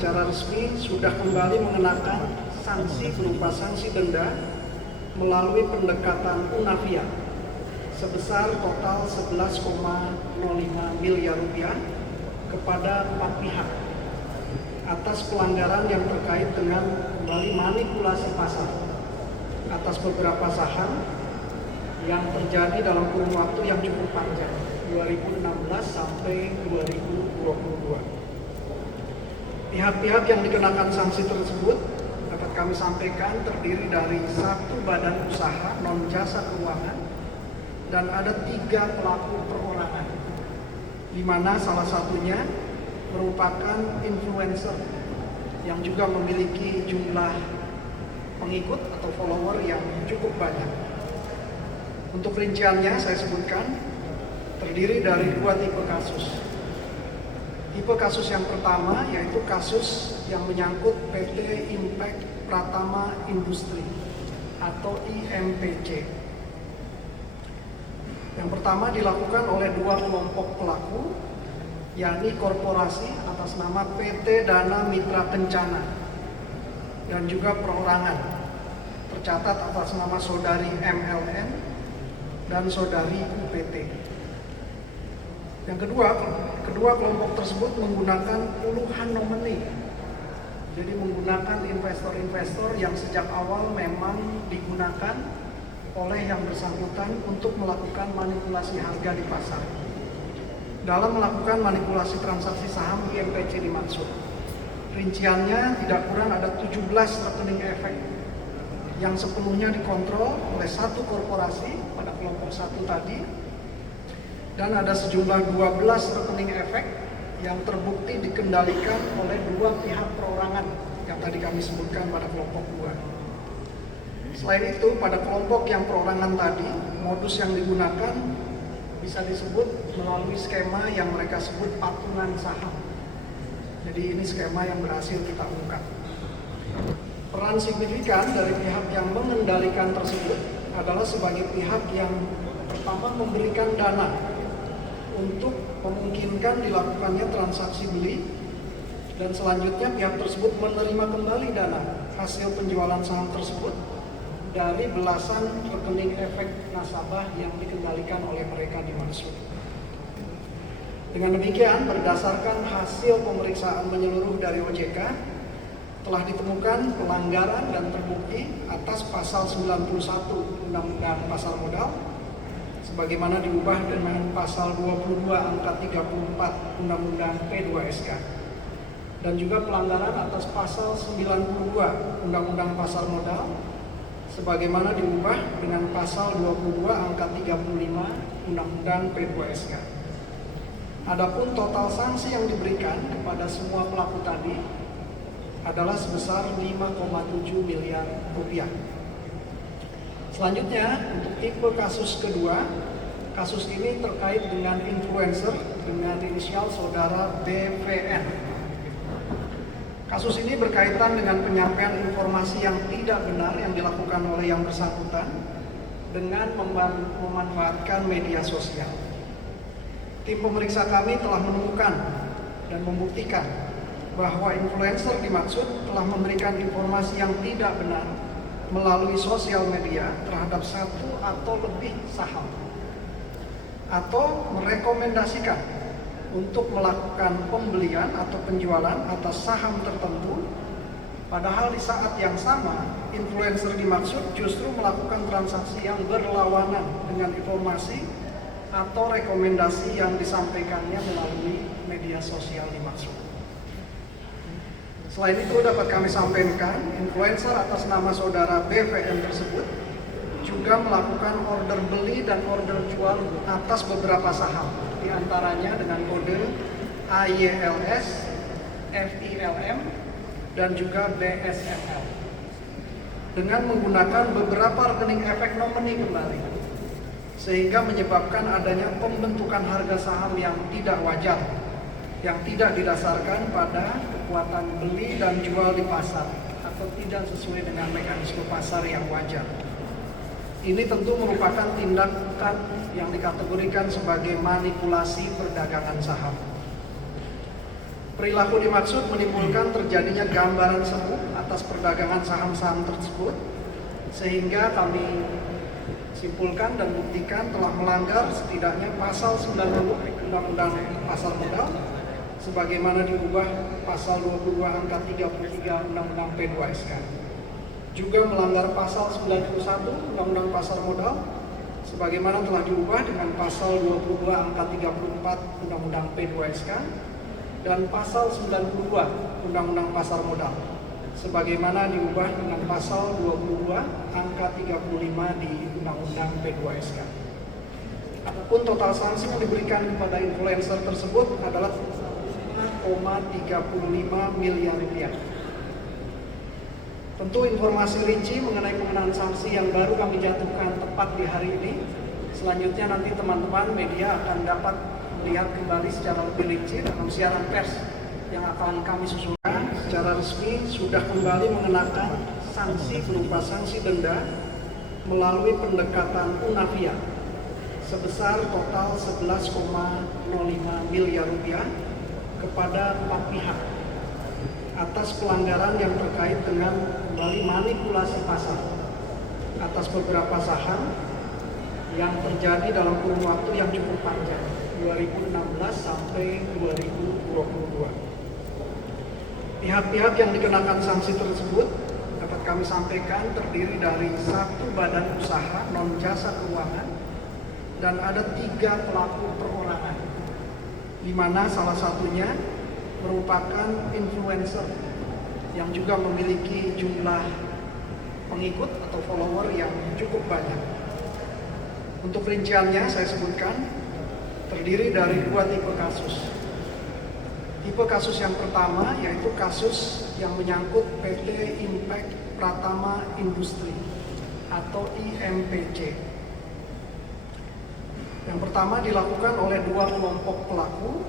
secara resmi sudah kembali mengenakan sanksi berupa sanksi denda melalui pendekatan UNAVIA sebesar total 11,05 miliar rupiah kepada 4 pihak atas pelanggaran yang terkait dengan kembali manipulasi pasar atas beberapa saham yang terjadi dalam kurun waktu yang cukup panjang, 2016 sampai 2022. Pihak-pihak yang dikenakan sanksi tersebut dapat kami sampaikan terdiri dari 1 badan usaha non-jasa keuangan dan ada 3 pelaku perorangan, di mana salah satunya merupakan influencer yang juga memiliki jumlah pengikut atau follower yang cukup banyak. Untuk rinciannya saya sebutkan terdiri dari 2 tipe kasus. Tipe kasus yang pertama yaitu kasus yang menyangkut PT Impact Pratama Industri atau IMPC. Yang pertama dilakukan oleh 2 kelompok pelaku, yakni korporasi atas nama PT Dana Mitra Kencana dan juga perorangan tercatat atas nama saudari MLN dan saudari UPT. Yang kedua kelompok tersebut menggunakan puluhan nomini. Jadi menggunakan investor-investor yang sejak awal memang digunakan oleh yang bersangkutan untuk melakukan manipulasi harga di pasar. Dalam melakukan manipulasi transaksi saham IMPC dimaksud. Rinciannya tidak kurang ada 17 rekening efek yang sepenuhnya dikontrol oleh 1 korporasi pada kelompok 1 tadi, dan ada sejumlah 12 rekening efek yang terbukti dikendalikan oleh 2 pihak perorangan yang tadi kami sebutkan pada kelompok 2. Selain itu, pada kelompok yang perorangan tadi, modus yang digunakan bisa disebut melalui skema yang mereka sebut patungan saham. Jadi ini skema yang berhasil kita ungkap. Peran signifikan dari pihak yang mengendalikan tersebut adalah sebagai pihak yang pertama memberikan dana untuk memungkinkan dilakukannya transaksi beli, dan selanjutnya pihak tersebut menerima kembali dana hasil penjualan saham tersebut dari belasan rekening efek nasabah yang dikendalikan oleh mereka dimaksud. Dengan demikian, berdasarkan hasil pemeriksaan menyeluruh dari OJK, telah ditemukan pelanggaran dan terbukti atas pasal 91 Undang-Undang Pasar Modal, sebagaimana diubah dengan pasal 22 angka 34 Undang-Undang P2SK, dan juga pelanggaran atas pasal 92 Undang-Undang Pasar Modal, sebagaimana diubah dengan pasal 22 angka 35 Undang-Undang P2SK. Adapun total sanksi yang diberikan kepada semua pelaku tadi adalah sebesar 5,7 miliar rupiah. Selanjutnya, untuk tipe kasus kedua, kasus ini terkait dengan influencer dengan inisial saudara BVN. Kasus ini berkaitan dengan penyampaian informasi yang tidak benar yang dilakukan oleh yang bersangkutan dengan memanfaatkan media sosial. Tim pemeriksa kami telah menemukan dan membuktikan bahwa influencer dimaksud telah memberikan informasi yang tidak benar melalui sosial media terhadap 1 atau lebih saham, atau merekomendasikan untuk melakukan pembelian atau penjualan atas saham tertentu, padahal di saat yang sama influencer dimaksud justru melakukan transaksi yang berlawanan dengan informasi atau rekomendasi yang disampaikannya melalui media sosial dimaksud. Selain itu, dapat kami sampaikan, influencer atas nama saudara BVN tersebut juga melakukan order beli dan order jual atas beberapa saham, di antaranya dengan kode AYLS, FILM, dan juga BSML, dengan menggunakan beberapa rekening efek nomini kembali, sehingga menyebabkan adanya pembentukan harga saham yang tidak wajar, yang tidak didasarkan pada kekuatan beli dan jual di pasar atau tidak sesuai dengan mekanisme pasar yang wajar. Ini tentu merupakan tindakan yang dikategorikan sebagai manipulasi perdagangan saham. Perilaku dimaksud menimbulkan terjadinya gambaran semu atas perdagangan saham-saham tersebut, sehingga kami simpulkan dan buktikan telah melanggar setidaknya pasal 90 Undang-Undang Pasar Modal sebagaimana diubah pasal 22 angka 33 Undang-Undang P2SK. Juga melanggar pasal 91 Undang-Undang Pasar Modal sebagaimana telah diubah dengan pasal 22 angka 34 Undang-Undang P2SK dan pasal 92 Undang-Undang Pasar Modal sebagaimana diubah dengan pasal 22 angka 35 di Undang-Undang P2SK. Adapun total sanksi yang diberikan kepada influencer tersebut adalah 5,35 miliar rupiah. Tentu informasi rinci mengenai pengenaan sanksi yang baru kami jatuhkan tepat di hari ini. Selanjutnya nanti teman-teman media akan dapat melihat kembali secara lebih rinci dalam siaran pers yang akan kami susulkan. Secara resmi sudah kembali mengenakan sanksi berupa sanksi denda melalui pendekatan Unavia sebesar total 11,05 miliar rupiah kepada 4 pihak atas pelanggaran yang terkait dengan kembali manipulasi pasar atas beberapa saham yang terjadi dalam kurun waktu yang cukup panjang 2016 sampai 2022. Pihak-pihak yang dikenakan sanksi tersebut dapat kami sampaikan terdiri dari 1 badan usaha non jasa keuangan dan ada 3 pelaku perorangan, di mana salah satunya merupakan influencer yang juga memiliki jumlah pengikut atau follower yang cukup banyak. Untuk rinciannya saya sebutkan terdiri dari 2 tipe kasus. Tipe kasus yang pertama yaitu kasus yang menyangkut PT Impact Pratama Industri atau IMPC. Yang pertama dilakukan oleh 2 kelompok pelaku,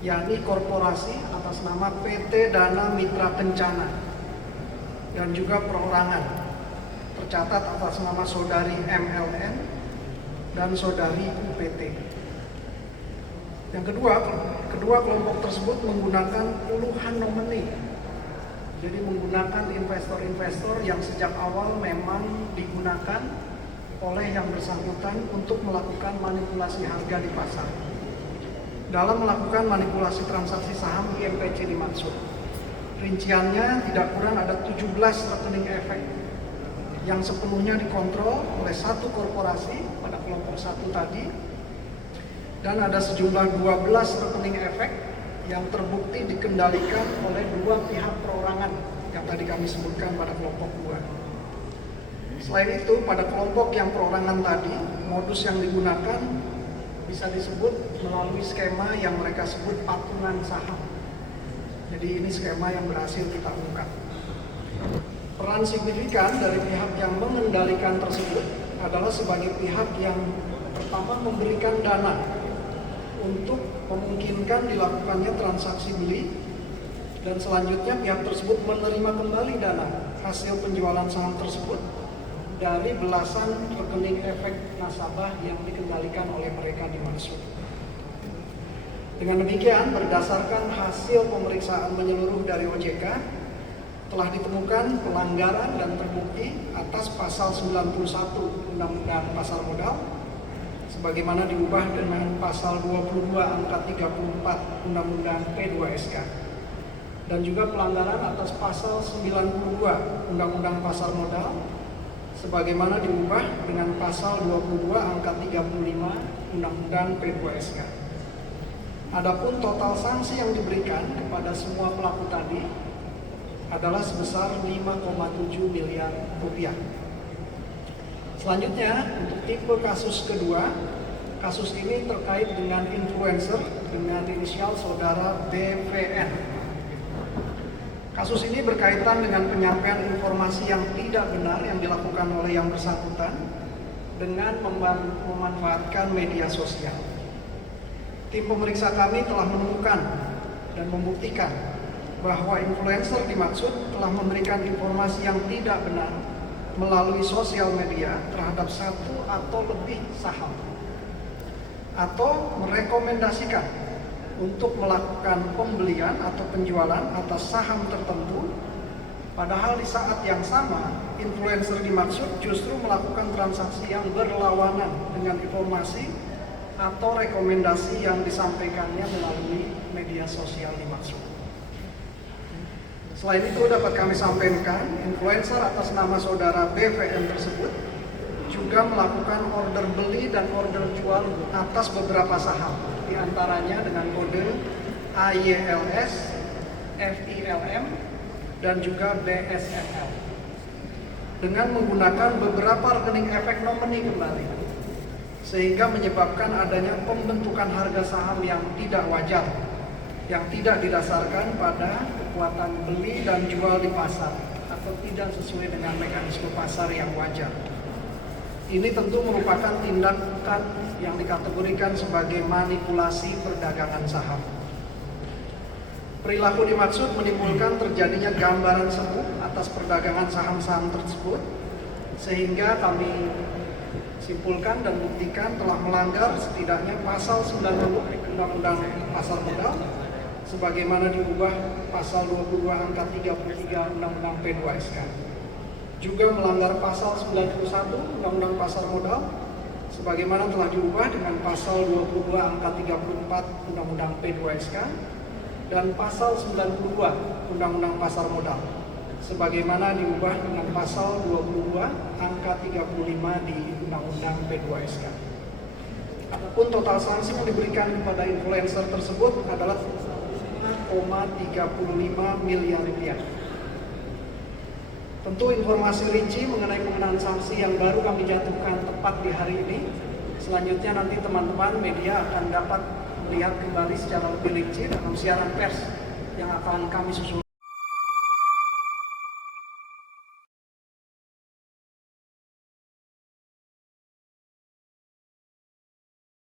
yakni korporasi atas nama PT Dana Mitra Kencana dan juga perorangan tercatat atas nama saudari MLN dan saudari UPT. Yang kedua kelompok tersebut menggunakan puluhan nomini. Jadi menggunakan investor-investor yang sejak awal memang digunakan oleh yang bersangkutan untuk melakukan manipulasi harga di pasar. Dalam melakukan manipulasi transaksi saham IMPC dimaksud. Rinciannya tidak kurang ada 17 rekening efek yang sepenuhnya dikontrol oleh 1 korporasi pada kelompok 1 tadi, dan ada sejumlah 12 rekening efek yang terbukti dikendalikan oleh 2 pihak perorangan yang tadi kami sebutkan pada kelompok 2. Selain itu, pada kelompok yang perorangan tadi, modus yang digunakan bisa disebut melalui skema yang mereka sebut patungan saham. Jadi ini skema yang berhasil kita ungkap. Peran signifikan dari pihak yang mengendalikan tersebut adalah sebagai pihak yang pertama memberikan dana untuk memungkinkan dilakukannya transaksi beli, dan selanjutnya pihak tersebut menerima kembali dana hasil penjualan saham tersebut dari belasan rekening efek nasabah yang dikendalikan oleh mereka dimaksud. Dengan demikian, berdasarkan hasil pemeriksaan menyeluruh dari OJK, telah ditemukan pelanggaran dan terbukti atas pasal 91 Undang-Undang Pasar Modal sebagaimana diubah dengan pasal 22 angka 34 Undang-Undang P2SK, dan juga pelanggaran atas pasal 92 Undang-Undang Pasar Modal sebagaimana diubah dengan pasal 22 angka 35 Undang-Undang P2SK. Adapun total sanksi yang diberikan kepada semua pelaku tadi adalah sebesar 5,7 miliar rupiah. Selanjutnya, untuk tipe kasus kedua, kasus ini terkait dengan influencer dengan inisial saudara BVN. Kasus ini berkaitan dengan penyampaian informasi yang tidak benar yang dilakukan oleh yang bersangkutan dengan memanfaatkan media sosial. Tim pemeriksa kami telah menemukan dan membuktikan bahwa influencer dimaksud telah memberikan informasi yang tidak benar melalui sosial media terhadap 1 atau lebih saham, atau merekomendasikan untuk melakukan pembelian atau penjualan atas saham tertentu, padahal di saat yang sama influencer dimaksud justru melakukan transaksi yang berlawanan dengan informasi atau rekomendasi yang disampaikannya melalui media sosial dimaksud. Selain itu dapat kami sampaikan, influencer atas nama saudara BVM tersebut juga melakukan order beli dan order jual atas beberapa saham, diantaranya dengan kode AYLS, FILM, dan juga BSNL, dengan menggunakan beberapa rekening efek nomini kembali, sehingga menyebabkan adanya pembentukan harga saham yang tidak wajar, yang tidak didasarkan pada kekuatan beli dan jual di pasar atau tidak sesuai dengan mekanisme pasar yang wajar. Ini tentu merupakan tindakan yang dikategorikan sebagai manipulasi perdagangan saham. Perilaku dimaksud menimbulkan terjadinya gambaran semu atas perdagangan saham-saham tersebut, sehingga kami simpulkan dan buktikan telah melanggar setidaknya pasal 90 Undang-Undang Pasar Modal, sebagaimana diubah pasal 22 angka 33 Undang-Undang P2SK. Juga melanggar pasal 91 Undang-Undang Pasar Modal, sebagaimana telah diubah dengan pasal 22 angka 34 Undang-Undang P2SK, dan pasal 92 Undang-Undang Pasar Modal, sebagaimana diubah dengan pasal 22 angka 35 di Undang-Undang P2SK. Adapun total sanksi yang diberikan kepada influencer tersebut adalah 5,35 miliar rupiah. Tentu informasi rinci mengenai pengenaan sanksi yang baru kami jatuhkan tepat di hari ini. Selanjutnya nanti teman-teman media akan dapat melihat kembali secara lebih rinci dalam siaran pers yang akan kami susun.